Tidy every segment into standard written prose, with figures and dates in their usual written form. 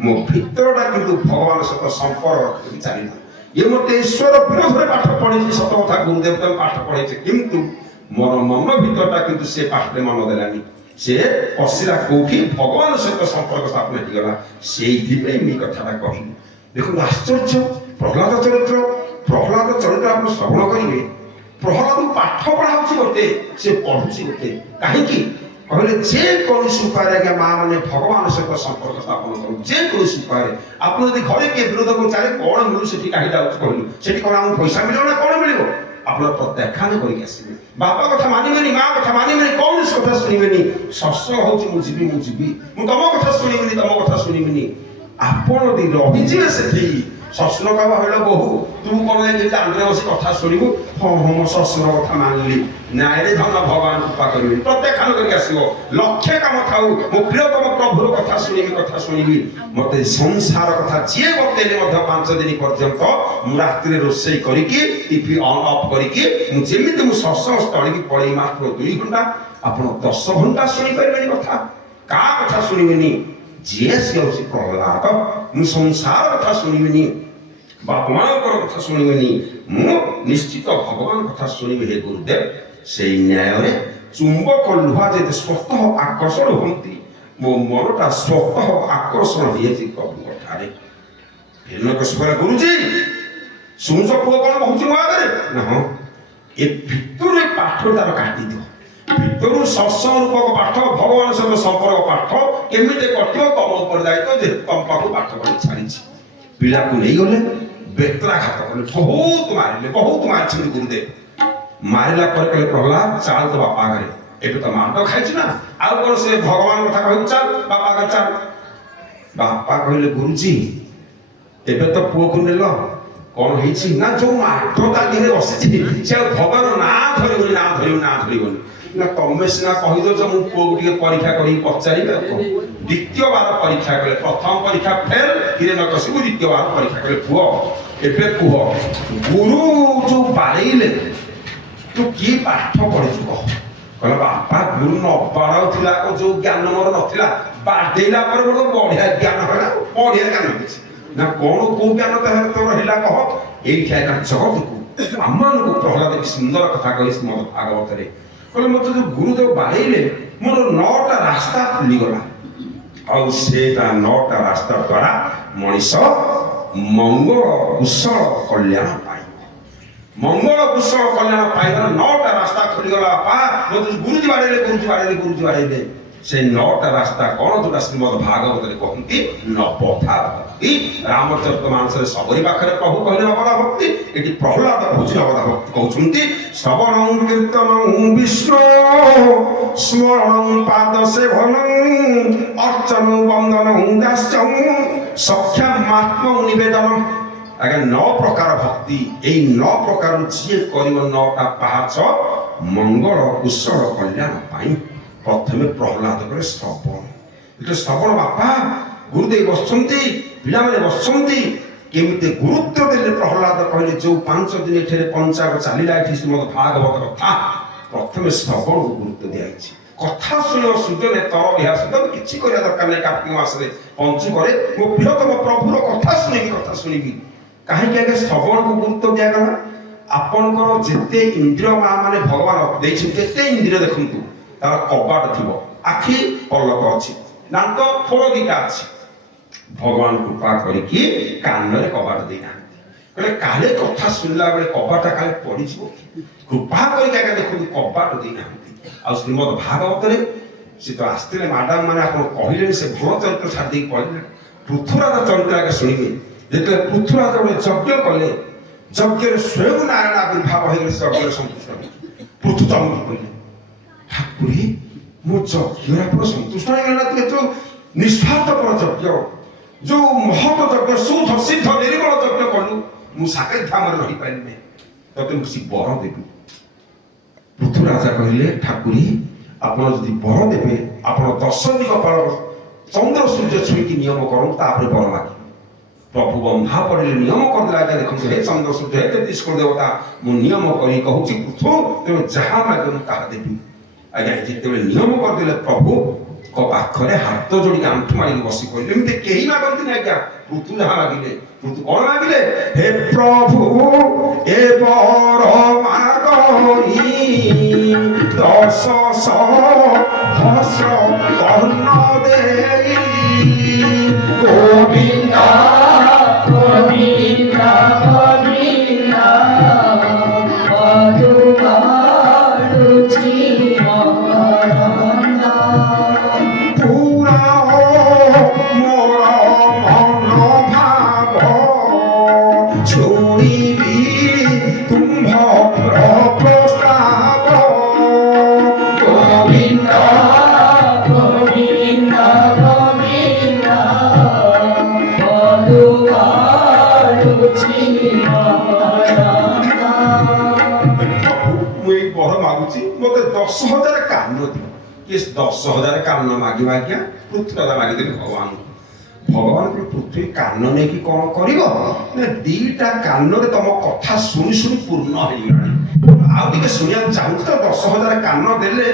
मो भितरटा किंतु भगवान सहित संपर्क रखि चलना ये मते ईश्वर विरोध पाठ पढ़ी सत कथा गुरुदेव तो पाठ पढ़े किंतु मोर मन भितरटा किंतु से पाठ में मन देलानी से पशिला कोठी भगवान सहित संपर्क स्थापन होगला से कथाटा कही देखो आश्चर्य प्रहलाद चरित्र आप श्रवण करेंगे प्रहलाद पाठ पढ़ाऊँ गोटे से पढ़ुची गोटे कहीं कहले जेकोसी उपाय आज्ञा माँ मैंने भगवान सहित संपर्क स्थापन करूँ जेकोसी उपाय आप घरे किए विरोध को चाहे कौन मिलू से कहीं कहलु से कौन आम पैसा मिल ना कौन मिल आप प्रत्याख्यान करके बापा कथा मानवे माँ कथा मानवे कौन कथा शुणे सत्संग हूँ मुझी तुम कथा शुणी तुम कथा शुणी आपड़ रही से शशुर बाबा हल बहु तू कौन दांडे बस कथा शुणु हाँ हाँ मो शशुर कथा मानली न्याय धन भगवान कृपा करेंगे प्रत्याख्यान करके लक्ष्य काम था मो प्रियतम प्रभुर कथा शुणी मत संसार कथा जी बतैले 5 दिन पर्यंत मु रात्रि रोषे करके टीवी ऑन ऑफ करके मुझे सत्संग स्थल की पड़े मात्र 2 घंटा आप 10 घंटा शुणी पारे कथा का कथा शुणे जी सी हूँ प्रहलाद मु संसार कथा शुणी बाप माँ कथा शुणी मु निश्चित भगवान कथा शुणी हे गुरुदेव से न्याय चुंबक लुहा जे स्वतः आकर्षण होती मो मनटा स्वतः आकर्षण हो प्रभु ठारे हिरण्यकशिपुर गुरुजी शुणुच पुओ कौन बहुत मो आगे ना ए भितर पाठ तार काटी दियो भितर सत्संग रूपक पाठ भगवान सहित संपर्क पाठ केमिते कटियो तम उपर दायित्व जे तम पाखु पाठ पढ़ी छाड़ी पिला को नहीं गले बेत्राघात कले बहुत मारिछन गुरुदेव मारिला पर कले प्रहलाद चाल तो बापा घरे एबे तो मांड खाइछ ना आ कोन से भगवान कथा कहू चल बापा का चल बापा कहले गुरुजी एबे तो पुओ को नेलो कौन होइछि ना जो माटो ताली बसिछि से भगवान ना धरिबनी ना तमे सिना कहि दो मु पुओ टिके परीक्षा करी पचारि द्वितीय बार परीक्षा कले प्रथम परीक्षा फेल हिरण्यकशिपु द्वितीय बार परीक्षा कले पुओ एबे कुह गुरु जो बारेइले तू की पाठ पढ़िछु कहला बापा गुरु न पढ़ाउथिला को जो ज्ञान मोर नथिला बाडेला पर मोर बढ़िया ज्ञान होला बढ़िया ज्ञान होछि ना कौन को ज्ञान तो रहिला कह एई ठाय ना जगत को अम्मान को प्रहलाद की सुंदर कथा कहि श्रीमद् भागवत रे कहले मते जो गुरुदेव बारेइले मोर 9टा रास्ता खुली गला और सेटा 9टा रास्ता द्वारा मनीष मंगल कुशल कल्याण पाइब मंगल कुशल कल्याण पाइबार 9टा रास्ता खुली गला पा मते गुरुजी बारेइले से 9टा रास्ता कौन जोटा श्रीमद् भागवत रे कहती नवधा भक्ति रामचरितमानस रे सबरी पाखरे प्रभु कहले नवधा भक्ति एटी प्रहलाद कहउछि नवधा भक्ति कहउछन्ति श्रवणं कीर्तनं विष्णु स्मरणं पाद सेवनं अर्चनं वंदनं दास्यं सख्यामात्म निवेदनम आगे 9 प्रकार भक्ति एई 9 प्रकार जे करिव 9टा पाहाच मंगल कुशल कल्याण पाई प्रथमे प्रहलाद करे श्रवण बापा गुरुदेव बसंती पिला माने बसंती केमिते गुरुत्व देले प्रहलाद कहले जो 5 दिन एठे पंचाग चलीला एठी श्रीमद् भागवत कथा प्रथमे श्रवण को गुरुत्व दियाछि कथा सुनो सुजने तर या सुदम किछि करिया दरकार नै कार्तिक मास रे पंचु करे मो प्रियतम प्रभुर कथा सुनिबी काहे के आगे श्रवण को गुरुत्व दिया गला आपनकर जेते इंद्रिय माने भगवान देछि जेते इंद्रिय देखंतु तार कबाट थी आखि पलक अच्छी दांत थोड़ दीटा अच्छी भगवान कृपा करके कान में कबाट देना कहले काले कथा सुनला बेले कबाटा काले पड़ी कृपा करके आगे देखो कबाट देना आ श्रीमद् भागवत रे से तो आस्ते मैडम माने आप कहले से भल चरित्र छाड़ी पढ़ले पृथ्वीराज चरित्र आगे शुणिबे जेते पृथ्वीराज गोटे यज्ञ कले यज्ञ स्वयं नारायण आविर्भाव हो गए संतुष्ट पृथ्वी चमकी पड़े ठाकुरी मो यज्ञ आप संतुष्ट हो जो निस्वार्थ पर यज्ञ जो महत यज्ञ शुद्ध सिद्ध निर्मल यज्ञ कलु मु साकेत धाम रही पारि तते मुसी बर देबी पृथ्वी राजा कहले ठाकुरी आपण जदि बर देबे आपण 10 दिग पाल चंद्र सूर्य छुई नियम करू तापर बर मागी प्रभु बंधा पड़े नियम करदेला आज्ञा देखो हे चंद्र सूर्य हे तेतीस कर देवता मु नियम करी कहूँ पृथु तेणु जहाँ मागे ताहा देवी आज्ञा जिते नियम करदे प्रभु ପାଖରେ ହାତ ଯୋଡ଼ିକି ଆଣ୍ଠୁ ମାରିକି ବସି ପଡ଼ିଲେ। ଏମିତି କେହି ମାଗନ୍ତିନି ଆଜ୍ଞା। ପୃଥୁ ଯାହା ମାଗିଲେ, ପୃଥୁ କଣ ମାଗିଲେ? ହେ ପ୍ରଭୁ ଏ ବର ମାଗଇ 10 ସହସ୍ର କର୍ଣ୍ଣ ଦେଇ ଗୋବିନ୍ଦ ଗୋବିନ୍ଦ ଗୋବିନ୍ଦ ମଧୁବାଳୁଛି ମକରନ୍ଦ ପୁରା ମୋର ମନ ଭାବ ଶୁଣିବି ତୁମ୍ଭର ପ୍ରସ୍ତାବ ଗୋବିନ୍ଦ ଗୋବିନ୍ଦ ଗୋବିନ୍ଦ ମଧୁବାଳୁଛି ମକରନ୍ଦ। ମୁଁ ଏଇ ବର ମାଗୁଛି ମତେ 10,000 କାନ ଦିଅ। କିଏ 10,000 କାନ ମାଗିବ ଆଜ୍ଞା? ପୃଥ୍ୱୀ ମାଗିଦେଲି ଭଗବାନଙ୍କୁ। ଭଗବାନ ପୃଥ୍ୱୀ କାନ ନେଇକି କଣ କରିବ ନା 2ଟା କାନରେ ତମ କଥା ଶୁଣି ଶୁଣି ପୂର୍ଣ୍ଣ ହେଇଗଲାଣି। ଆଉ ଟିକେ ଶୁଣିବାକୁ ଚାହୁଁଛି ତ 10,000 କାନ ଦେଲେ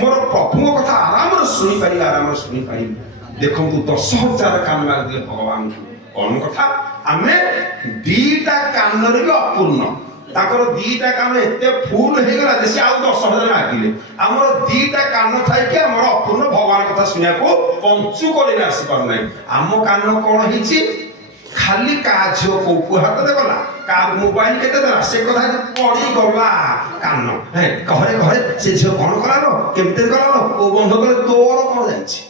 ମୋର ପ୍ରଭୁଙ୍କ କଥା ଆରାମରେ ଶୁଣିପାରିବି। ଦେଖନ୍ତୁ 10,000 କାନ ମାଗିଦେଲେ ଭଗବାନଙ୍କୁ। କଣ କଥା? ଆମେ 2ଟା କାନରେ ବି ଅପୂର୍ଣ୍ଣ। ତାଙ୍କର 2ଟା କାନ ଏତେ ଫୁଲ ହେଇଗଲା ଯେ ସେ ଆଉ 10,000 ମାଗିଲେ। ଆମର 2ଟା କାନ ଥାଇକି ଆମର ଅପୂର୍ଣ୍ଣ ଭଗବାନ କଥା ଶୁଣିବାକୁ ପଞ୍ଚୁ କରିଲେ ଆସିପାରୁନାହିଁ। ଆମ କାନ କଣ ହେଇଛି? ଖାଲି କାହା ଝିଅ କୋଉ ହାତରେ ଗଲା, କାହା ମୋବାଇଲ କେତେ ଦେଲା, ସେ କଥା ପଡିଗଲା କାନ। ଘରେ ଘରେ ସେ ଝିଅ କଣ କଲାର, କେମିତି ଗଲାର, କୋଉ ବନ୍ଧ କଲେ, ତୋର କଣ ଯାଇଛି?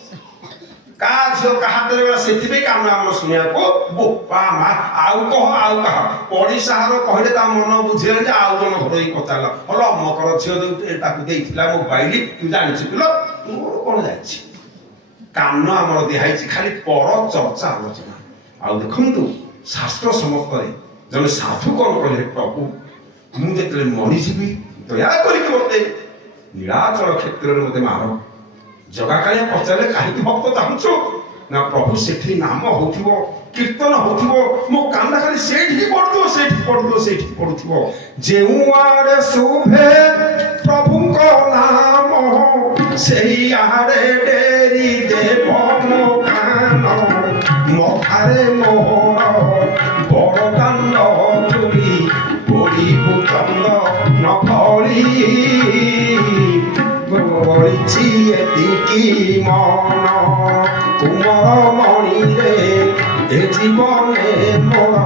କାହା ଝିଅ କାହା ହାତରେ ଗଲା, ସେଥିପାଇଁ କାନ ଆମର ଶୁଣିବାକୁ ବୋପା ମା ଆଉ କହ ଆଉ କାହା ପଡିଶା ଘର କହିଲେ ତା ମନ ବୁଝିଲା ଯେ ଆଉ ଜଣ ଘରୋଇ ପଚାରିଲା, ହଲ ଅମକର ଝିଅ ତାକୁ ଦେଇଥିଲା ମୋବାଇଲ, ତୁ ଜାଣିଛୁ କିଲୋ, ତୋର କଣ ଯାଇଛି? କାନ ଆମର ଦିଆହେଇଛି ଖାଲି ପର ଚର୍ଚ୍ଚା ଆଲୋଚନା। ଆଉ ଦେଖନ୍ତୁ ଶାସ୍ତ୍ର ସମତରେ ଜଣେ ସାଧୁ କଣ କହିଲେ, ପ୍ରଭୁ ମୁଁ ଯେତେବେଳେ ମରିଯିବି ଦୟା କରିକି ମତେ ନୀଳାଚଳ କ୍ଷେତ୍ରରେ ମତେ ମାର। ଜଗାକାଳିଆ ପଚାରିଲେ କାହିଁକି ଭକ୍ତ ଚାହୁଁଛୁ? ନା ପ୍ରଭୁ ସେଠି ନାମ ହଉଥିବ, କୀର୍ତ୍ତନ ହଉଥିବ, ମୋ କାନ୍ଦ ଖାଲି ସେଇଠି ପଡୁଥିବ। ଯେଉଁ ଆଡେ ଶୁଭେ ପ୍ରଭୁଙ୍କ ନାମ ସେଇ ଆଡେ ଡେରି ଦେବ ମୋ କାନ। ମଥାରେ ମୋହର ବଡ଼ ଦାଣ୍ଡ ତୁଳି ପଡ଼ିବୁ ଚନ୍ଦନ ଖଳି। ବଳିଛି ଏତିକି ମନ ତୁମର ମଣିରେ ଏ ଜୀବନେ ମୋର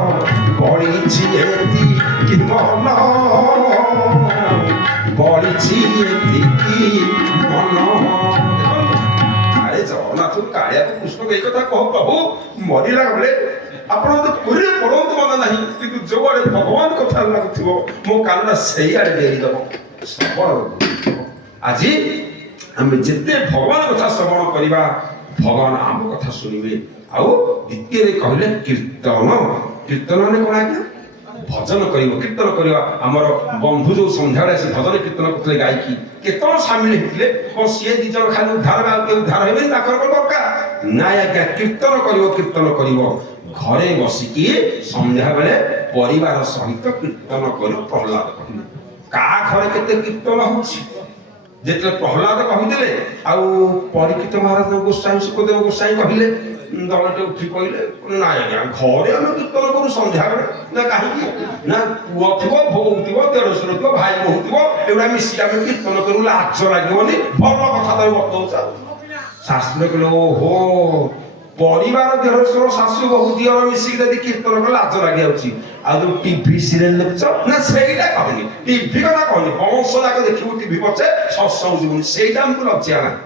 ବଳିଛି ଏତିକି ମନ, ବଳିଛି ଏତିକି ମନ। ଆରେ ଜଗନ୍ନାଥ କାଳିଆକୁ କୃଷ୍ଣ ଏଇ କଥା କହ, ପ୍ରଭୁ ମରିଲା ବେଳେ ଆପଣ ତ ପୁରୀରେ ପଡ଼ନ୍ତୁ ମନେ ନାହିଁ, କିନ୍ତୁ ଯୋଉଆଡେ ଭଗବାନ କଥା ଲାଗୁଥିବ ମୋ କାନଟା ସେଇଆଡେ ଦେଇଦବ। ଆଜି ଆମେ ଯେତେ ଭଗବାନ କଥା ଶ୍ରବଣ କରିବା ଭଗବାନ ଆମ କଥା ଶୁଣିବେ। ଆଉ ଦ୍ୱିତୀୟରେ କହିଲେ କୀର୍ତ୍ତନ। କୀର୍ତ୍ତନ ମାନେ କଣ ଆଜ୍ଞା? ଭଜନ କରିବ, କୀର୍ତ୍ତନ କରିବା। ଆମର ବନ୍ଧୁ ଯୋଉ ସନ୍ଧ୍ୟାବେଳେ ଆସି ଭଜନ କୀର୍ତ୍ତନ କରୁଥିଲେ ଗାଇକି, କେତେ ଜଣ ସାମିଲ ହେଇଥିଲେ? କଣ ସିଏ 2 ଜଣ ଖାଲି ଉଦ୍ଧାର ହେବେନି, ତାଙ୍କର କଣ ଦରକାର? ନାଇଁ ଆଜ୍ଞା, କୀର୍ତ୍ତନ କରିବ। ଘରେ ବସିକି ସନ୍ଧ୍ୟାବେଳେ ପରିବାର ସହିତ କୀର୍ତ୍ତନ କରିବ। ପ୍ରହ୍ଲାଦ କହିଲେ କାହା ଘରେ କେତେ କୀର୍ତ୍ତନ ହଉଛି? ଯେତେବେଳେ ପ୍ରହ୍ଲାଦ କହିଦେଲେ ଆଉ ପରୀକ୍ଷିତ ମହାରାଜ ଗୋସାଇଁ ସୁଖଦେବ ଗୋସାଇଁ କହିଲେ, ଦଳଟେ ଉଠି କହିଲେ ନାଇଁ ଆଜ୍ଞା ଘରେ ଆମେ କୀର୍ତ୍ତନ କରୁ ସନ୍ଧ୍ୟାବେଳେ। ନା କାହିଁକି? ନା ପୁଅ ଥିବ, ବୋଉ ଥିବ, ଦେଢଶୁର ଥିବ, ଭାଇ ବୋହୂ ଥିବ, ଏଗୁଡା ମିଶିକି ଆମେ କୀର୍ତ୍ତନ କରୁ, ଲାଜ ଲାଗିବନି, ଭଲ କଥା ତାକୁ ବତଉଛ। ଶାସ୍ତ୍ର କହିଲେ ଓହୋ, ପରିବାର ଦେଢଶୁର ଶାଶୁ ବୋହୂ ଦିଅର ମିଶିକି ଯଦି କୀର୍ତ୍ତନ କଲେ ଲାଜ ଲାଗି ଯାଉଛି। ଆଉ ଯୋଉ ଟିଭି ସିରିଏଲ ଦେଖୁଛ ନା, ସେଇଟା କହନି, ଟିଭି କଥା କହନି, ବଂଶ ଯାକ ଦେଖିବୁ ଟିଭି ପଛେ ସତ୍ସଙ୍ଗ ଯିବୁନି, ସେଇଟା ଆମକୁ ଲଜ୍ଜା ନାହିଁ।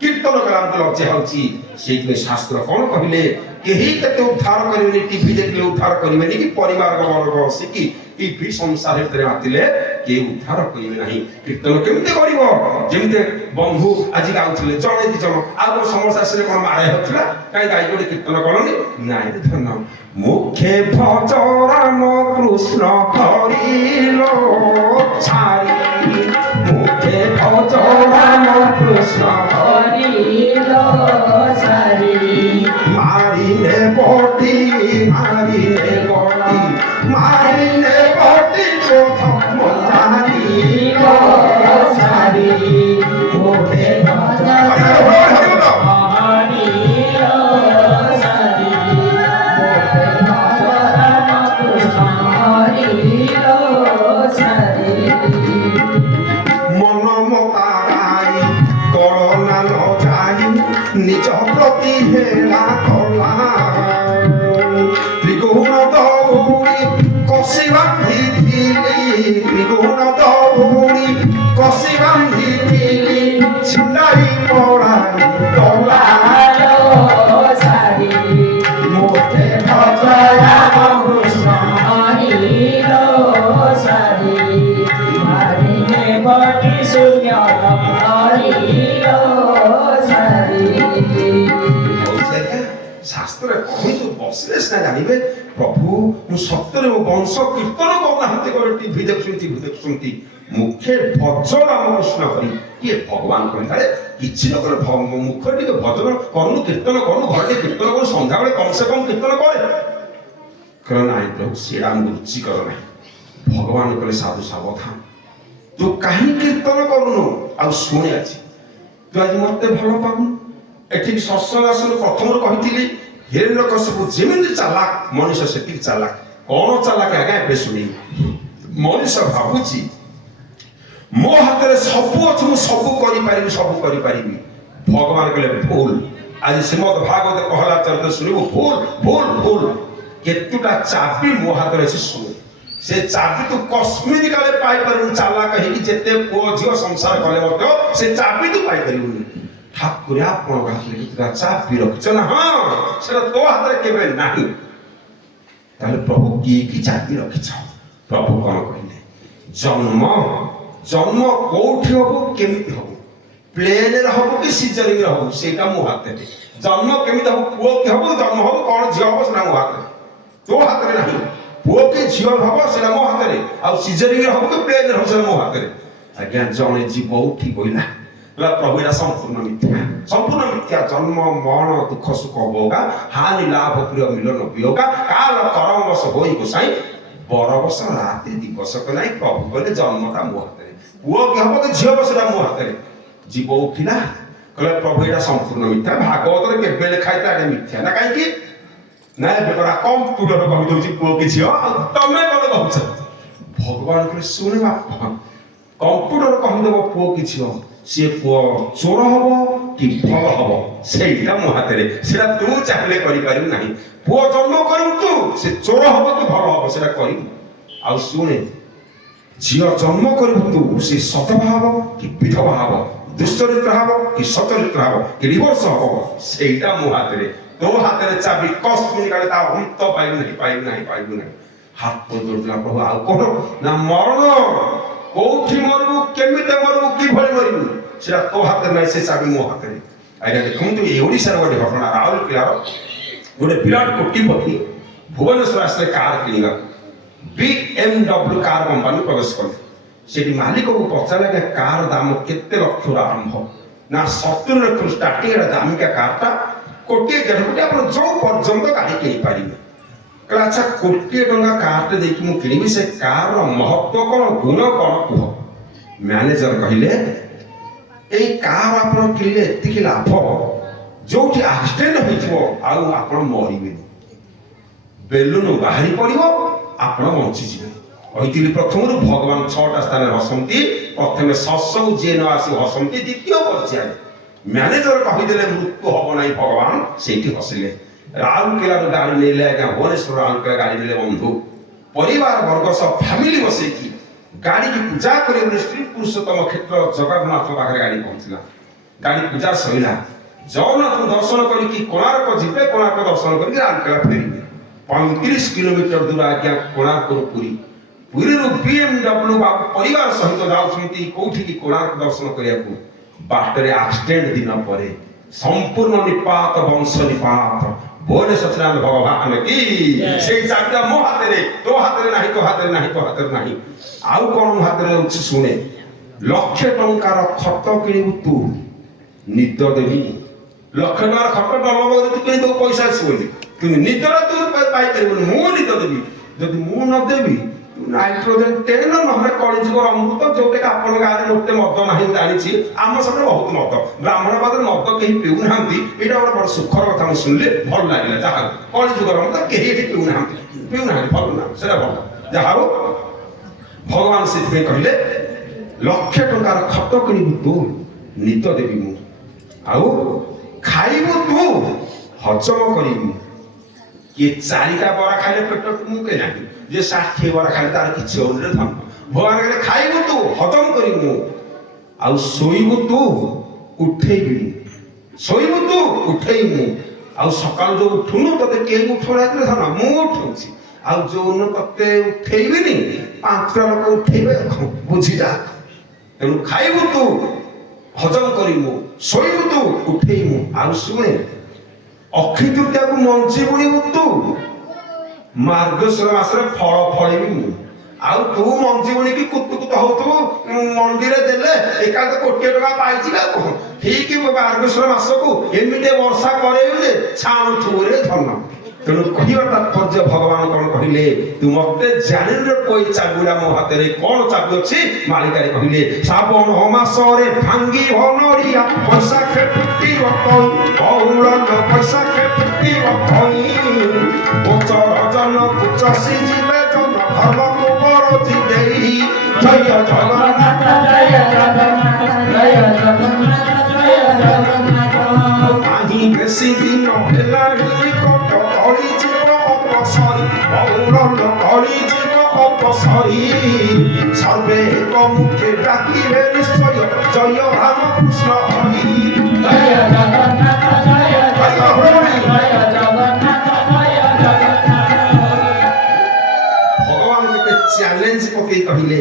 କୀର୍ତ୍ତନ କଲେ ଆମକୁ ଲଜ୍ଜା ହଉଛି। ସେଇଥିପାଇଁ ଶାସ୍ତ୍ର କଣ କହିଲେ, କେହି କେତେ ଉଦ୍ଧାର କରିବେନି, ଟିଭି ଦେଖିଲେ ଉଦ୍ଧାର କରିବେନି, କି ପରିବାର ବର୍ଗ ବସିକି ଟିଭି ସଂସାର ଭିତରେ ମାତିଲେ କେହି ଉଦ୍ଧାର କରିବେ ନାହିଁ। କୀର୍ତ୍ତନ କେମିତି କରିବ? ଯେମିତି ବନ୍ଧୁ ଆଜି ଗାଉଥିଲେ ଜଣେ 2 ଜଣ, ଆଉ କଣ ସମସ୍ତେ ଆସିଲେ କଣ ମାରା ହେଉଥିଲା? କାହିଁ ଗାଈ ଗୋଟେ କୀର୍ତ୍ତନ କଲନି? ନାଇଁ ଧନ ମୁଖେ ଭଜ ରାମ କୃଷ୍ଣ ହରିଲ ଛାରି, ମୁଖେ ଭଜ ରାମ କୃଷ୍ଣ ହରିଲ ସାରି, ମାରିଲେ ବଟି চোখ মজারি সারি মুখে কষি বান্ধিলি ত্রিগুণ দৌড়ি কষি বান্ধিলি ছিটাই পড়াই তোলা সারি মোটে ভজ রাম কৃষ্ণ হরিল সারি হরিণে বটি শূন্য হরিল সারি শাস্ত্রে কহিতু বসিলে সিନା ଜାଣିବେ ପ୍ରଭୁ ମୁଁ ସତରେ ମୋ ବଂଶ କୀର୍ତ୍ତନ କରୁନାହାନ୍ତି କରେ ଟିଭି ଦେଖୁଛନ୍ତି ମୁଖେ ଭଜ ରାମ କୃଷ୍ଣ ହରି କିଏ ଭଗବାନ କହିଥାଏ କିଛି ନ କଲେ ମୁଖରେ ଟିକେ ଭଜନ କରୁନୁ କୀର୍ତ୍ତନ କରୁନୁ ଘରେ ଟିକେ କୀର୍ତ୍ତନ କରୁ ସନ୍ଧ୍ୟାବେଳେ କମ ସେ କମ କୀର୍ତ୍ତନ କରେ କହିଲେ ନାଇଁ ପ୍ରଭୁ ସେଇଟା ମୁଁ ରୁଚିକର ନାହିଁ ଭଗବାନ କହିଲେ ସାଧୁ ସାବଧାନ ତୁ କାହିଁ କୀର୍ତ୍ତନ କରୁନୁ ଆଉ ଶୁଣି ଅଛି ତୁ ଆଜି ମତେ ଭଲ ପାବୁନୁ ଏଠି ସତ୍ସଙ୍ଗ ଆସନ ପ୍ରଥମରୁ କହିଥିଲି ହିରଣ୍ୟକଶ୍ୟପ ଯେମିତି ଚାଲାକ ମଣିଷ ସେତିକି ଚାଲାକ କଣ ଚାଲାକ ଆଜ୍ଞା ଏବେ ଶୁଣି ମଣିଷ ଭାବୁଛି ମୋ ହାତରେ ସବୁ ଅଛି ମୁଁ ସବୁ କରିପାରିବି ଭଗବାନ କହିଲେ ଭୁଲ ଆଜି ଶ୍ରୀମଦ ଭାଗବତ ପହଲା ଚରିତ୍ର ଶୁଣିବୁ ଭୁଲ କେତୁଟା ଚାବି ମୋ ହାତରେ ଅଛି ଶୁଣେ ସେ ଚାବି ତୁ କସ୍ମିକ କାଳେ ପାଇପାରିବୁ ଚାଲାକ ହେଇକି ଯେତେ ପୁଅ ଝିଅ ସଂସାର କଲେ ମଧ୍ୟ ସେ ଚାବି ତୁ ପାଇପାରିବୁନି ଠାକୁର ଆପଣଙ୍କ ହାତରେ କେତେଟା ଚାବି ରଖିଛ ନା ହଁ ସେଟା ତୋ ହାତରେ କେବେ ନାହିଁ ତାହେଲେ ପ୍ରଭୁ କି ଚାବି ରଖିଛ ପ୍ରଭୁ କଣ କହିଲେ ଜନ୍ମ କୋଉଠି ହବ କେମିତି ହବ ପ୍ଲେନରେ ହବ କି ସିଜରିଂରେ ହବ ସେଇଟା ମୋ ହାତରେ ଜନ୍ମ କେମିତି ହବ ପୁଅ କି ହବ ଜନ୍ମ ହବ କଣ ଝିଅ ହବ ସେଟା ମୋ ହାତରେ ତୋ ହାତରେ ନାହିଁ ପୁଅ କି ଝିଅ ହବ ସେଟା ମୋ ହାତରେ ଆଉ ସିଜରିଂରେ ହବ କି ପ୍ଲେନରେ ହବ ସେଟା ମୋ ହାତରେ ଆଜ୍ଞା ଜଣେ ଜୀବ ଉଠି କହିଲା ପ୍ରଭୁ ଏଟା ସମ୍ପୂର୍ଣ୍ଣ ମିଥ୍ୟା ଜନ୍ମ ମରଣ ଦୁଃଖ ସୁଖ ଭୋଗା ହାନି ଲାଭ ପ୍ରିୟ ମିଳନ ବିୟୋଗା କାଳ କରମବଶ ହୋଇ ଗୋସାଇଁ ବରବସ ରାତି ଦିବସ ନାହିଁ ପ୍ରଭୁ କହିଲେ ଜନ୍ମଟା ମୋ ହାତରେ ପୁଅ କି ହବ କି ଝିଅ ହବ ସେଟା ମୋ ହାତରେ ଜୀବ ଉଠିଲା କହିଲେ ପ୍ରଭୁ ଏଟା ସମ୍ପୂର୍ଣ୍ଣ ମିଥ୍ୟା ଭାଗବତରେ କେବେ ଲେଖା ହେଇଥିଲା ଏଟା ମିଥ୍ୟା ନା କାହିଁକି ନା ଏବେ କରା କମ୍ପ୍ୟୁଟର କହିଦଉଛି ପୁଅ କି ଝିଅ ଆଉ ତମେ କଣ କହୁଛ ଭଗବାନ କହିଲେ ଶୁଣେ ବାପା କମ୍ପ୍ୟୁଟର କହିଦବ ପୁଅ କି ଝିଅ ସିଏ ପୁଅ ଚୋର ହବ କି ଭଲ ହବ ସେଇଟା ମୋ ହାତରେ ସେଟା ତୁ ଚାହିଁଲେ କରିପାରିବୁ ନାହିଁ ପୁଅ ଜନ୍ମ କରିବୁ ତୁ ସେ ଚୋର ହବ କି ଭଲ ହବ ସେଟା କରିବୁ ଆଉ ଶୁଣେ ଝିଅ ଜନ୍ମ କରିବୁ ତୁ ସେ ସତଭା ହବ କି ବିଧବା ହବ ଦୁଶ୍ଚରିତ୍ର ହବ କି ସଚରିତ୍ର ହବ କି ରିଭର୍ସ ହବ ସେଇଟା ମୋ ହାତରେ ତୋ ହାତରେ ଚାବି କସ୍ମିକ କାଳେ ତା ଅନ୍ତ ପାଇବୁ ନାହିଁ ହାତ ଯୋଡୁଥିଲା ପ୍ରଭୁ ଆଉ କଣ ନା ମରଣ କୋଉଠି ମରିବୁ କେମିତି ମରିବୁ କିଭଳି ମରିବୁ ସେଟା ତୋ ହାତରେ ନାହିଁ ସେ ଚାବି ମୋ ହାତରେ ଆଜ୍ଞା ଦେଖନ୍ତୁ ଏଇ ଓଡ଼ିଶାର ଗୋଟେ ଘଟଣା ରାଉରକେଲାର ଗୋଟେ ବିରାଟ କୋଟିପତି ଭୁବନେଶ୍ୱର ଆସିଲେ କାର କିଣିବାକୁ BMW କାର କମ୍ପାନୀ ପ୍ରବେଶ କଲେ ସେଠି ମାଲିକକୁ ପଚାରିଲେ କାର ଦାମ କେତେ ଲକ୍ଷରୁ ଆରମ୍ଭ ନା 70 ଲକ୍ଷରୁ ଷ୍ଟାର୍ଟିଂ ଏଟା ଦାମିକା କାରଟା କୋଟିଏ ଦେଢ଼ କୋଟି ଆପଣ ଯୋଉ ପର୍ଯ୍ୟନ୍ତ ଗାଡ଼ି କିଣିପାରିବେ କହିଲେ ଆଚ୍ଛା କୋଟିଏ ଟଙ୍କା କାରଟେ ଦେଇକି ମୁଁ କିଣିବି ସେ କାରର ମହତ୍ଵ କଣ ଗୁଣ କଣ କୁହ ମ୍ୟାନେଜର କହିଲେ ଏଇ କାର ଆପଣ କିଣିଲେ ଏତିକି ଲାଭ ଯୋଉଠି ଆକ୍ସିଡେଣ୍ଟ ହୋଇଥିବ ଆଉ ଆପଣ ମରିବେନି ବେଲୁନ ବାହାରି ପଡିବ ଆପଣ ବଞ୍ଚିଯିବେ କହିଥିଲି ପ୍ରଥମରୁ ଭଗବାନ 6ଟା ସ୍ଥାନରେ ହସନ୍ତି ପ୍ରଥମେ ସତ୍ସଙ୍ଗ ଯିଏ ନ ଆସି ହସନ୍ତି ଦ୍ୱିତୀୟ ପର୍ଯ୍ୟାୟ ମ୍ୟାନେଜର କହିଦେଲେ ମୃତ୍ୟୁ ହବ ନାହିଁ ଭଗବାନ ସେଇଠି ହସିଲେ ରାଉରକେଲାରୁ ଗାଡ଼ି ନେଲେ ଆଜ୍ଞା ଭୁବନେଶ୍ୱର ରାଉରକେଲା ଗାଡ଼ି ନେଲେ ବନ୍ଧୁ ପରିବାର ବର୍ଗ ସହ ଫ୍ୟାମିଲି ବସେଇକି ଗାଡ଼ିକି ପୂଜା କରିବା ବୋଲି ସ୍ତ୍ରୀ ପୁରୁଷୋତ୍ତମ କ୍ଷେତ୍ର ଜଗନ୍ନାଥ ପାଖରେ ଗାଡ଼ି ପହଞ୍ଚିଲା ଗାଡ଼ି ପୂଜା ସରିଲା ଜଗନ୍ନାଥଙ୍କୁ ଦର୍ଶନ କରିକି କୋଣାର୍କ ଯିବେ କୋଣାର୍କ ଦର୍ଶନ କରିକି ରାଉରକେଲା ଫେରିବେ 35 କିଲୋମିଟର ଦୂର ଆଜ୍ଞା କୋଣାର୍କରୁ ପୁରୀରୁ BMW ପରିବାର ସହିତ ଯାଉଛନ୍ତି କୋଉଠିକି କୋଣାର୍କ ଦର୍ଶନ କରିବାକୁ ବାଟରେ ଆକ୍ସିଡେଣ୍ଟ ଦିନ ପରେ ସମ୍ପୂର୍ଣ୍ଣ ନିପାତ ବଂଶ ନିପାତ ଭୁବନେଶ୍ୱର ଭଗବାନ କି ସେଇ ଚାବିଟା ମୋ ହାତରେ ତୋ ହାତରେ ନାହିଁ ଆଉ କଣ ମୋ ହାତରେ ଅଛି ଶୁଣେ 1,00,000 ଟଙ୍କାର ଖଟ କିଣିବୁ ତୁ ନିଦ ଦେବି 1,00,000 ଟଙ୍କାର ଖଟ ଡଲବ ତୁ କିଣିଦବୁ ପଇସା ଆସିବ ବୋଲି କିନ୍ତୁ ନିଦଟା ତୁ ପାଇପାରିବୁନି ମୁଁ ନିଦ ଦେବି ଯଦି ମୁଁ ନ ଦେବି ନାଇଟ୍ରୋଜେନ 10 ନହେଲେ କଳିଯୁଗର ଅମୃତ ଯୋଉଟାକି ଆପଣଙ୍କ ଗାଁରେ ଗୋଟେ ମଦ ନାହିଁ ଜାଣିଛି ଆମ ସେପଟେ ବହୁତ ମଦ ବ୍ରାହ୍ମଣବାଦରେ ମଦ କେହି ପିଉନାହାନ୍ତି ଏଇଟା ଗୋଟେ ବଡ଼ ସୁଖର କଥା ମୁଁ ଶୁଣିଲି ଭଲ ଲାଗିଲା ଯାହା କଳିଯୁଗର ଅମୃତ କେହି ଏଠି ପିଉନାହାନ୍ତି ଭଲ ନା ସେଟା ଭଲ ଯାହା ହଉ ଭଗବାନ ସେଥିପାଇଁ କହିଲେ 1,00,000 ଟଙ୍କାର ଖଟ କିଣିବୁ ତୁ ନିଦ ଦେବି ମୁଁ ଆଉ ଖାଇବୁ ତୁ ହଜମ କରିବୁ କିଏ 4ଟା ବରା ଖାଇଲେ ପେଟ ମୁଁ କେ ନାହିଁ ଯେ 60 ବରା ଖାଇଲେ ତାର କିଛି ହଉନି ଧନ ଭଗବାନ କହିଲେ ଖାଇବୁ ତୁ ହଜମ କରିବୁ ମୁଁ ଆଉ ଶୋଇବୁ ତୁ ଉଠେଇବି ଶୋଇବୁ ତୁ ଉଠେଇବି ମୁଁ ଆଉ ସକାଳୁ ଯୋଉ ଉଠୁନୁ ତତେ କେହି ଉଠଉନାହାନ୍ତି ଧନ ମୁଁ ଉଠଉଛି ଆଉ ଯୋଉନ ତତେ ଉଠେଇବିନି 5ଟା ଲୋକ ଉଠେଇବେ ବୁଝିଯା ତେଣୁ ଖାଇବୁ ତୁ ହଜମ କରିବୁ ଶୋଇବୁ ତୁ ଉଠେଇବୁ ଆଉ ଶୁଣେ ଅକ୍ଷି ତୃତୀୟାକୁ ମଞ୍ଜି ବୁଣିବୁ ତୁ ମାର୍ଗଶିର ମାସରେ ଫଳ ଫଳିବି ମୁଁ ଆଉ ତୁ ମଞ୍ଜି ବୁଣିକି କୁତୁକୁତ ହଉଥିବୁ ମଣ୍ଡିରେ ଦେଲେ ଏକାବେଳେ 1 କୋଟି ଟଙ୍କା ପାଇଯିବେ ଆଉ କଣ ଠିକ ମାର୍ଗଶିର ମାସକୁ ଏମିତି ବର୍ଷା କରେଇବୁ ଯେ ଛାଣୁଥିବୁ ରେ ଧନ ତେଣୁ କହିବା ତାତ୍ପର୍ଯ୍ୟ ଭଗବାନ କଣ କହିଲେ ତୁ ମତେ ଜାଣିଲେ କଇ ଚାବୁଡ଼ା ମୋ ହାତରେ କଣ ଚାବି ଅଛି ମାଳିକାରେ କହିଲେ ଶ୍ରାବଣ ମାସରେ ଭାଙ୍ଗି ଭନରିଆ ବୈଶାଖେ ଫୁଟିବ କଇ ବଉଳନ ବୈଶାଖେ ଫୁଟିବ କଇ ଗୋଚର ଜନକୁ ଚଷି ଯିବେ ଜନ ଧର୍ମକୁ ବରଜି ଦେଇ ଜୟ ଜଗନ୍ନାଥ ଜୟ ଜଗନ୍ନାଥ ଜୟ ଜଗନ୍ନାଥ ଜୟ ଜଗନ୍ନାଥ ଆଜି ବେଶୀ ଦିନ ହେଲାଣି କଟ କଳିଯିବ ଅପସରି ବଉଳନ କଳିଯିବ ଅପସରି ସର୍ବେ ଏକ ମୁଖେ ଡାକିବେ ନିଶ୍ଚୟ ଜୟ ରାମକୃଷ୍ଣ ହରି ଜୟ ଜଗନ୍ନାଥ ଜୟ ଜଗନ୍ନାଥ ଜୟ ଜଗନ୍ନାଥ ଜୟ ଜଗନ୍ନାଥ ଭଗବାନ କେତେ ଚ୍ୟାଲେଞ୍ଜ ପକେଇ କହିଲେ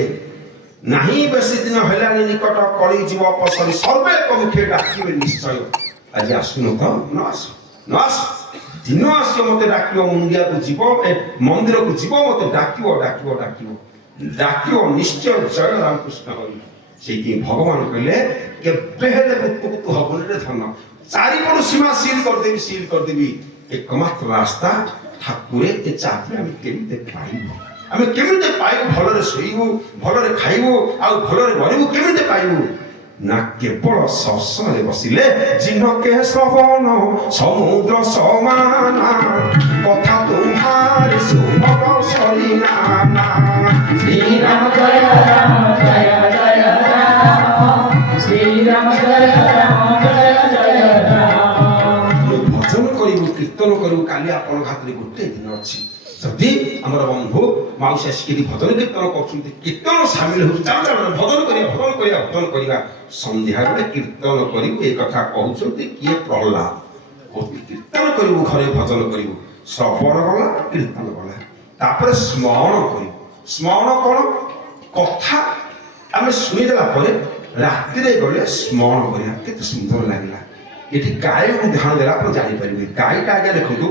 ନାହିଁ ବେଶୀ ଦିନ ହେଲାଣି ନିକଟ କଳିଯିବ ଅପସରି ସର୍ବେ ଏକ ମୁଖେ ଡାକିବେ ନିଶ୍ଚୟ ଆଜି ଆସୁନ ତ ନ ଆସ ଦିନ ଆସିବ ମତେ ଡାକିବ ମୁଣ୍ଡିଆକୁ ଯିବ ମନ୍ଦିରକୁ ଯିବ ମତେ ଡାକିବ ନିଶ୍ଚୟ ଜୟ ରାମକୃଷ୍ଣ ହରି ସେଇଠି ଭଗବାନ କହିଲେ କେବେ ହେଲେ କୁତୁକୁତୁ ହବନି ରେ ଧନ ଚାରିପଟୁ ସୀମା ସିଲ୍ କରିଦେବି ଏକମାତ୍ର ରାସ୍ତା ଠାକୁରେ ଏ ଚାକରି ଆମେ କେମିତି ପାଇବୁ ଭଲରେ ଶୋଇବୁ ଭଲରେ ଖାଇବୁ ଆଉ ଭଲରେ ମରିବୁ କେମିତି ପାଇବୁ ନା କେବଳ ସତ୍ସଙ୍ଗରେ ବସିଲେ ଜିନକେ ଶ୍ରବଣ ସମୁଦ୍ର ସମାନ କଥା ତୁମ୍ହାରି ସୁଭଗ ସରିନାନା ଶ୍ରୀରାମ ଜୟ ରାମ ଜୟ ଜୟ ରାମ ଶ୍ରୀରାମ ଜୟ ରାମ ଜୟ ଜୟ ରାମ ଭଜନ କରିବୁ କୀର୍ତ୍ତନ କରିବୁ କାଲି ଆପଣଙ୍କ ହାତରେ ଗୋଟେ ଦିନ ଅଛି ଯଦି ଆମର ବନ୍ଧୁ ମାଉସୀ ଆସିକି ଭଜନ କୀର୍ତ୍ତନ କରୁଛନ୍ତି କୀର୍ତ୍ତନ ସାମିଲ ହଉଛି ଚାଲ ଭଜନ କରିବା ସନ୍ଧ୍ୟାବେଳେ କୀର୍ତ୍ତନ କରିବୁ ଏ କଥା କହୁଛନ୍ତି କିଏ ପ୍ରହ୍ଲାଦ କୀର୍ତ୍ତନ କରିବୁ ଘରେ ଭଜନ କରିବୁ ଶ୍ରବଣ ଗଲା କୀର୍ତ୍ତନ ଗଲା ତାପରେ ସ୍ମରଣ କରିବୁ ସ୍ମରଣ କଣ କଥା ଆମେ ଶୁଣିଦେଲା ପରେ ରାତିରେ ଗଲେ ସ୍ମରଣ କରିବା କେତେ ସୁନ୍ଦର ଲାଗିଲା ଏଠି ଗାଈକୁ ଧ୍ୟାନ ଦେଲା ଆପଣ ଜାଣିପାରିବେ ଗାଈଟା ଆଜ୍ଞା ଦେଖନ୍ତୁ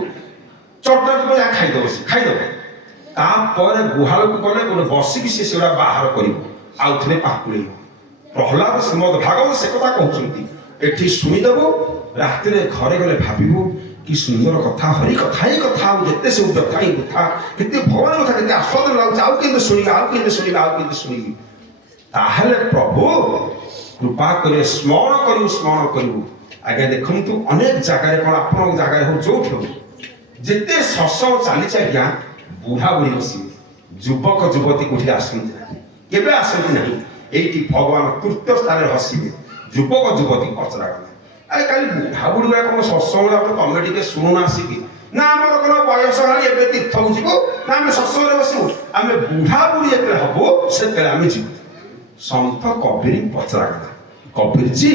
ଚଟକୁ ଯା ଖାଇଦବ ତାପରେ ଗୁହାଳକୁ ଗଲେ ଗୋଟେ ବସିକି ସେଗୁଡା ବାହାର କରିବ ଆଉ ଥରେ ପାକୁଳିବ ପ୍ରହ୍ଲାଦ ଶ୍ରୀମଦ ଭାଗବତ ସେ କଥା କହୁଛନ୍ତି ଏଠି ଶୁଣିଦେବୁ ରାତିରେ ଘରେ ଗଲେ ଭାବିବୁ କି ସୁନ୍ଦର କଥା ହରି କଥା ହିଁ କଥା ଆଉ ଯେତେ ସବୁ କଥା ହିଁ କଥା କେତେ ଭଗବାନ କଥା କେତେ ଆସ୍ୱାଦନ ଲାଗୁଛି ଆଉ କେମିତି ଶୁଣିବି ତାହେଲେ ପ୍ରଭୁ କୃପା କରି ସ୍ମରଣ କରିବୁ ଆଜ୍ଞା ଦେଖନ୍ତୁ ଅନେକ ଜାଗାରେ କଣ ଆପଣଙ୍କ ଜାଗାରେ ହଉ ଯୋଉଠି ହଉ ଯେତେ ସତ୍ସଙ୍ଗ ଚାଲିଛି ଆଜ୍ଞା ବୁଢା ବୁଢୀ ବସିବେ ଯୁବକ ଯୁବତୀ କୋଉଠି ଆସନ୍ତି ନାହିଁ କେବେ ଆସନ୍ତି ନାହିଁ ଏଇଠି ଭଗବାନ ତୃତୀୟ ସ୍ଥାନରେ ହସିବେ ଯୁବକ ଯୁବତୀ ପଚରା ଗଲା ଆରେ କାଲି ବୁଢା ବୁଢୀ ଗୁଡା କଣ ସତ୍ସଙ୍ଗ ତମେ ଟିକେ ଶୁଣୁନ ଆସିକି ନା ଆମର କଣ ବୟସ ହେଲାଣି ଏବେ ତୀର୍ଥକୁ ଯିବୁ ନା ଆମେ ସତ୍ସଙ୍ଗରେ ବସିବୁ ଆମେ ବୁଢା ବୁଢୀ ଯେତେବେଳେ ହବୁ ସେତେବେଳେ ଆମେ ଯିବୁ ସନ୍ଥ କବିର ପଚରା ଗଲା କବିରଜୀ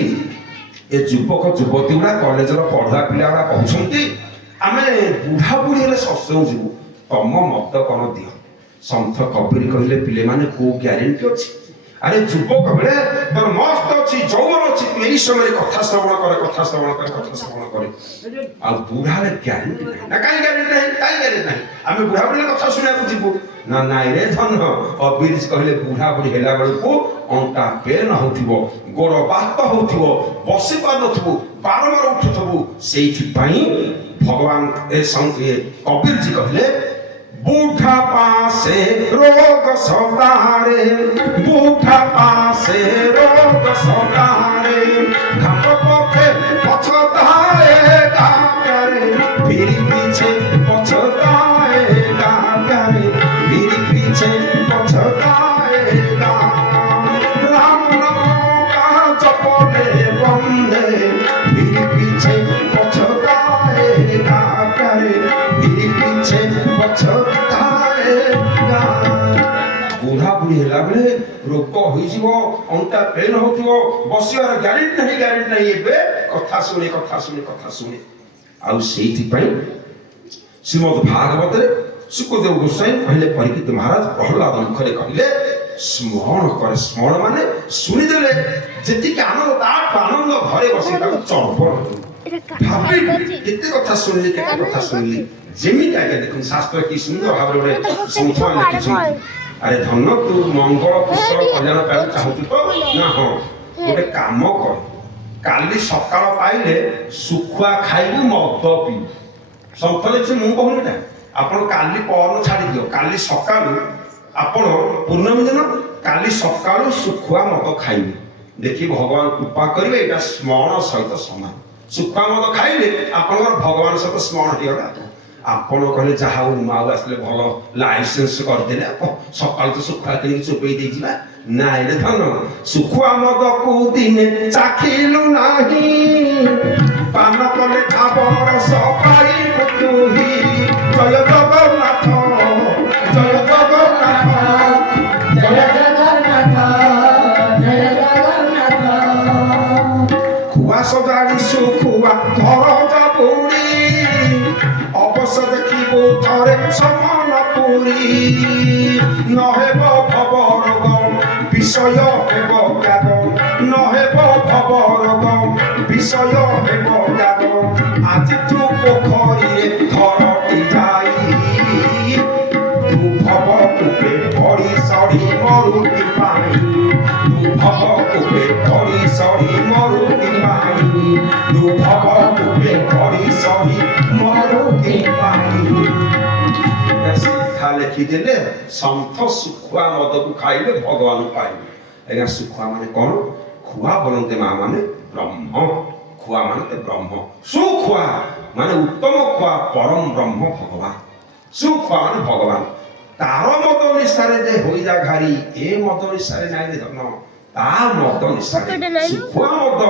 ଏ ଯୁବକ ଯୁବତୀ ଗୁଡା କଲେଜର ପଢୁଆ ପିଲା ଗୁଡା କହୁଛନ୍ତି ଆମେ ବୁଢା ବୁଢୀ ହେଲେ ସତ୍ସଙ୍ଗ ଯିବୁ ତମ ମତ କଣ ଦିଅ ସନ୍ଥ କବିର କହିଲେ ପିଲେମାନେ କୋଉ ଗ୍ୟାରେଣ୍ଟି ଅଛି ଆରେ ଯୁବକ ବେଳେ ତୋର ମସ୍ତ ଅଛି ଯୌବନ ଅଛି ତୁ ଏଇ ସମୟରେ କଥା ଶ୍ରବଣ କରେ ଆଉ ବୁଢା ହେଲେ ଗ୍ୟାରେଣ୍ଟି ନାହିଁ ନା କାହିଁ ଗ୍ୟାରେଣ୍ଟି ନାହିଁ ଆମେ ବୁଢା ବୁଢୀ କଥା ଶୁଣିବାକୁ ଯିବୁ ନା ନାଇଁ ରେ ଧନ କବିର କହିଲେ ବୁଢା ବୁଢୀ ହେଲା ବେଳକୁ ଅଣ୍ଟା ପେନ୍ ହଉଥିବ ଗୋଡ ବାତ ହଉଥିବ ବସି ପାରୁନଥିବୁ ବାରମ୍ବାର ଉଠୁଥିବୁ ସେଇଥିପାଇଁ ଭଗବାନ କବିରଜୀ କହିଲେ बूढ़ा पासे रोग सतारे बूढ़ा पासे रोग सतारे घाट पथे पछताएगा करे फिर पीछे पछताएगा करे फिर पीछे पछताएगा राम नाम का जपने बंदे फिर पीछे पछताएगा करे फिर पीछे पछताएगा बुढ़ा बुढ़ी होला बेले रोग होइजिवो अंटा पेन होथिवो बसियार ग्यारेंटी नहीं एबे कथा सुने आउ सेठी पई श्रीमद् भागवत रे सुखदेव गोसाई कहले परीक्षित महाराज प्रहलाद मुखरे कहले स्मरण माने सुनि देले जेति के आनंद ता आनंद घरे बसी ता चंपल भाबी केते कथा सुनली जेमिता के देखुन शास्त्र की सुंदर भाबरे संख्या लिखिछु अरे धन तू मंगल कुशल कल्याण पाइ चाहू तो ना हां गोटे काम कर काली सकाळ पाइले सुखुआ खाइबू मद पी संतले से मु कहूनी ना आपण काली पवन छाड़ी दियो काली सकाळू आपण पूर्णमी दिन काली सकाळू सुखुआ मद खाइबे देखि भगवान कृपा करिवे एटा स्मरण सहित समान सुखुआ मद खाइले आपनकर भगवान सहित स्मरण हियला आपण कहले जहा माउ आसले भल लाइसेंस कर देले सकाळ तो सुखुआ किनि चोपई दे जिबा ना रे धन सुखुआ मद को दिने चाखिलु नाही पान कले खाबर सपाई मुतुही जय जगन्नाथ जय जगन्नाथ जय जगन्नाथ जय जगन्नाथ खुआ सजाड़ी सुखुआ धर जाबुड़ी अवश्य देखिबो थरे समान पुरी नहेब भवरोग विषय हेब त्याग नहेब भवरोग विषय हेब त्याग आज तू पोखरी धरती जाई तू भव कूपे पड़ी सड़ी मरुति पाई तू भव कूपे पड़ी सड़ी मरुति पाई तू भव कूपे पड़ी सड़ी मरुति पाई सीधा लिखिदेले सन्थ सुखुआ मद को खाइले भगवान पाइबे एगा सुखुआ माने कौन खुआ बनते मा माने ब्रह्म खुआ माने ब्रह्म सुखुआ माने उत्तम खुआ परम ब्रह्म भगवान सुखुआ माने भगवान तार मद निसारे जे होई जा घारी ए मद निसारे नाइ दे धन ता मद निसारे सुखुआ मद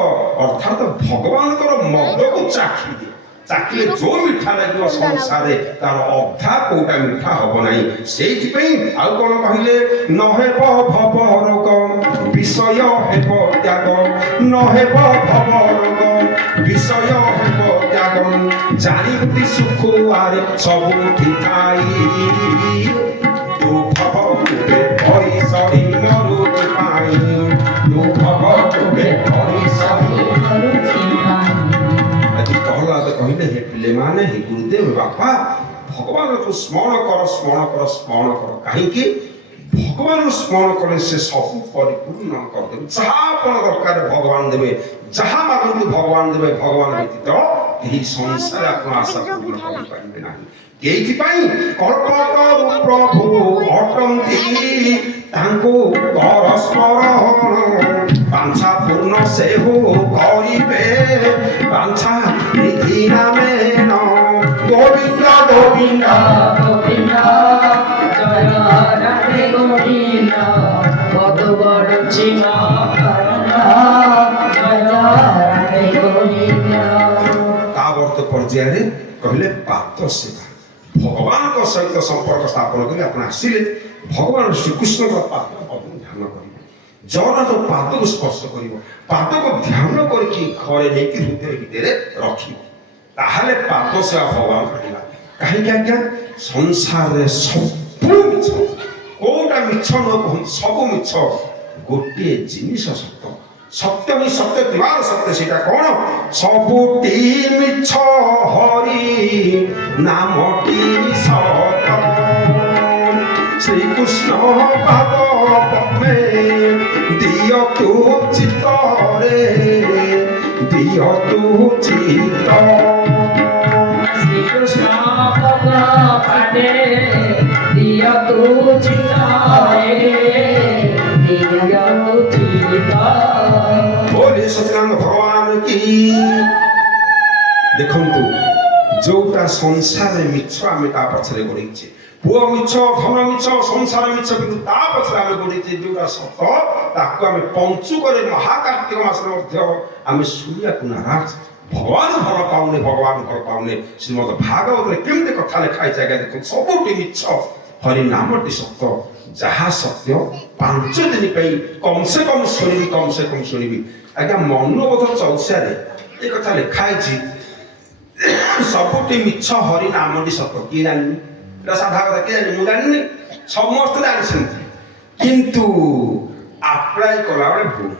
अर्थात भगवान कर मद को चाखी दे चाखिले जो मिठा लागो संसारे तार अधा कोटा मिठा हबो नाही सेहि पई आ कोन कहिले नहेब भवरोग विषय हेब त्याग नहेब भवरोग विषय हेब त्याग जानी बुद्धि सुख आरे सब ठिकाई तू भव कूपे पड़ी सड़ी मरुति पाई तू भव कूपे पड़ी सड़ी मरुति पाई प्रहलाद कहले हे पिले माने हे गुरुदेव बापा भगवान को स्मरण कर कहीं कि भगवान स्मरण करे से सब परिपूर्ण कर देबे जहा अपन दरकार भगवान देबे जहा मागंतु भगवान देबे भगवान व्यतीत एही संसार आपन आशा पूर्ण कर पाइबे नाही केइथि पई कल्पतरु प्रभु अटंती तांको कर स्मरण बांछा पूर्ण से हो करिबे बांछा निधि नामे न गोविंद गोविंद गोविंद जय राधे गोविंद कत बड़ छिमा जय राधे गोविंद तावर्त पर्याय कहले पात्र सेवा भगवान को सहित संपर्क स्थापन करी आपण आसिले भगवान श्री कृष्ण का पात्र ध्यान करिवे जगन्नाथ पाद को स्पर्श करिवो पाद को ध्यान करके घरे लेके हृदय भीतर रखिवो ताहले पाद से भगवान करिला काहे क्या संसार रे सब मिछ कोटा मिछ न सब मिछ गोटे जिनिस सत्य सत्य ही सत्य द्वार सत्य सेटा कोन सबुटी मिछ हरि नामटी सत्य श्री कृष्ण पाद पद्मे दिय तू चित्तरे दिय तू चित्त श्री कृष्ण पद पद्मे दिय तू चित्तरे दिय तू चित्त बोले सत्यनारायण भगवान की देखंतु जोटा संसार मिछ आमे ता पछरे गड़ीछे ପୁଅ ମିଛ, ଧନ ମିଛ, ସଂସାର ମିଛ, କିନ୍ତୁ ତା ପଛରେ ଆମେ ଗୋଡ଼ିଛେ ଯୋଉଟା ସତ ତାକୁ ଆମେ ପଞ୍ଚୁକରେ ମହାକାର୍ତ୍ତିକ ମାସରେ ମଧ୍ୟ ଆମେ ଶୁଣିବାକୁ ନାରାଜ। ଭଗବାନ ଭଲ ପାଉନେ, ଭଗବାନ ଭଲ ପାଉନେ। ଶ୍ରୀମଦ ଭାଗବତରେ କେମିତି କଥା ଲେଖା ହେଇଛି ଆଜ୍ଞା ଦେଖନ୍ତୁ, ସବୁଠି ମିଛ, ହରି ନାମଟି ସତ। ଯାହା ସତ୍ୟ 5 ଦିନ ପାଇଁ କମସେ କମ ଶୁଣିବି, କମସେ କମ ଶୁଣିବି। ଆଜ୍ଞା ମନବୋଧ 44 ଏ କଥା ଲେଖା ହେଇଛି, ସବୁଠି ମିଛ, ହରି ନାମଟି ସତ। କିଏ ଜାଣିନି? এটা সাধা কথা, কে জানি? ମୁଁ ଜାଣିନି, ସମସ୍ତେ ଜାଣିଛନ୍ତି, କିନ୍ତୁ ଆପ୍ଲାଏ କଲାବେଳେ ଭୁଲ।